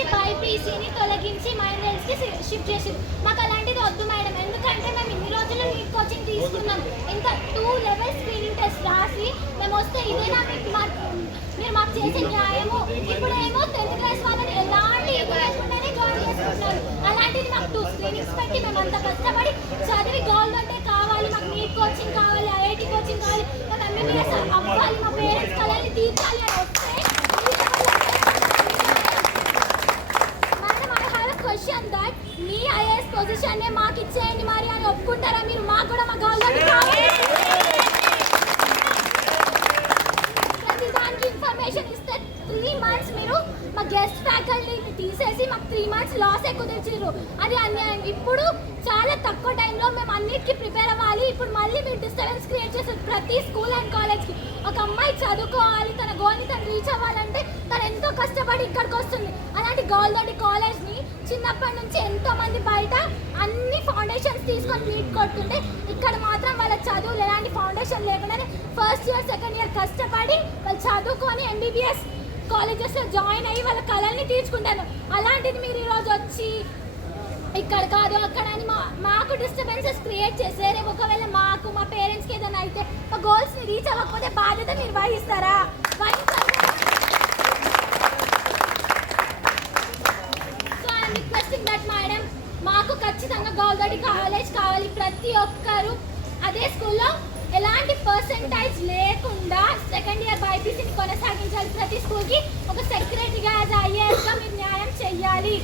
నుంచి బైపీసీని తొలగించి మైనర్స్కి షిఫ్ట్ చేసి మాకు అలాంటిది వద్దు మేడం. ఎందుకంటే మేము ఇన్ని రోజులు నీట్ కోచింగ్ తీసుకున్నాం, ఇంకా 2 లెవెల్ స్క్రీనింగ్ టెస్ట్ రాసి మేము వస్తే ఇదేనా మీరు మాకు చేసే న్యాయము? ఇప్పుడేమో 10th క్లాస్ వాళ్ళని ఎలాంటి ఇది లేకుండానే జాయిన్ చేసుకుంటున్నారు. అలాంటిది మాకు 2 స్క్రీనింగ్స్ పెట్టి మేము అంత కష్టపడి చదివి గవర్నమెంటే కావాలి, మాకు నీట్ కోచింగ్ కావాలి, ఐఐటి కోచింగ్ కావాలి, మాకు ఎంబీబీఎస్ అవ్వాలి, మా పేరెంట్స్ కళని తీర్చాలి అని వస్తే madam, I have a question that me IAS position మాకు ఇచ్చేయండి మరి అని ఒప్పుకుంటారా మీరు? మాకు కూడా మా గవర్నమెంట్ కావాలి. ఇన్ఫర్మేషన్ ఇస్తే 3 మంత్స్ మీరు మా గెస్ట్ ఫ్యాకల్టీని తీసేసి మాకు 3 మంత్స్ లాస్ ఎక్కువ తెచ్చిర్రు. అది అన్యాయం. ఇప్పుడు చాలా తక్కువ టైంలో మేము అన్నిటికీ ప్రిపేర్ అవ్వాలి. ఇప్పుడు మళ్ళీ మీరు డిస్టర్బెన్స్ క్రియేట్ చేస్తారు. ప్రతి స్కూల్ అండ్ కాలేజ్కి ఒక అమ్మాయి చదువుకోవాలి, తన గోల్ని తను రీచ్ అవ్వాలంటే తను ఎంతో కష్టపడి ఇక్కడికి వస్తుంది. అలాంటి గోల్దొడ్డి కాలేజ్ని చిన్నప్పటి నుంచి ఎంతో మంది బయట అన్ని ఫౌండేషన్స్ తీసుకొని నీట్ కొట్టుంటే ఇక్కడ మాత్రం వాళ్ళ చదువులు ఎలాంటి ఫౌండేషన్ లేకుండానే ఫస్ట్ ఇయర్ సెకండ్ ఇయర్ కష్టపడి వాళ్ళు చదువుకొని ఎంబీబీఎస్ కాలేజెస్లో జాయిన్ అయ్యి వాళ్ళ కళల్ని తీర్చుకుంటారు. అలాంటిది మీరు ఈరోజు వచ్చి ఇక్కడ కాదు అక్కడ అని మాకు డిస్టర్బెన్సెస్ క్రియేట్ చేసి రేపు ఒకవేళ మాకు మా పేరెంట్స్కి ఏదైనా అయితే మా గోల్స్ని రీచ్ అవ్వకపోతే బాధ్యత మీరు వహిస్తారా? So I'm requesting that madam, మాకు ఖచ్చితంగా గౌల్దొడ్డి కాలేజ్ కావాలి. ప్రతి ఒక్కరు అదే స్కూల్లో ఎలాంటి పర్సెంటేజ్ లేకుండా సెకండ్ ఇయర్ బైపీసీని కొనసాగించాలి. ప్రతి స్కూల్కి ఒక సెక్రటరీగా యాజ్ ఐఏఎస్గా మీరు న్యాయం చెయ్యాలి.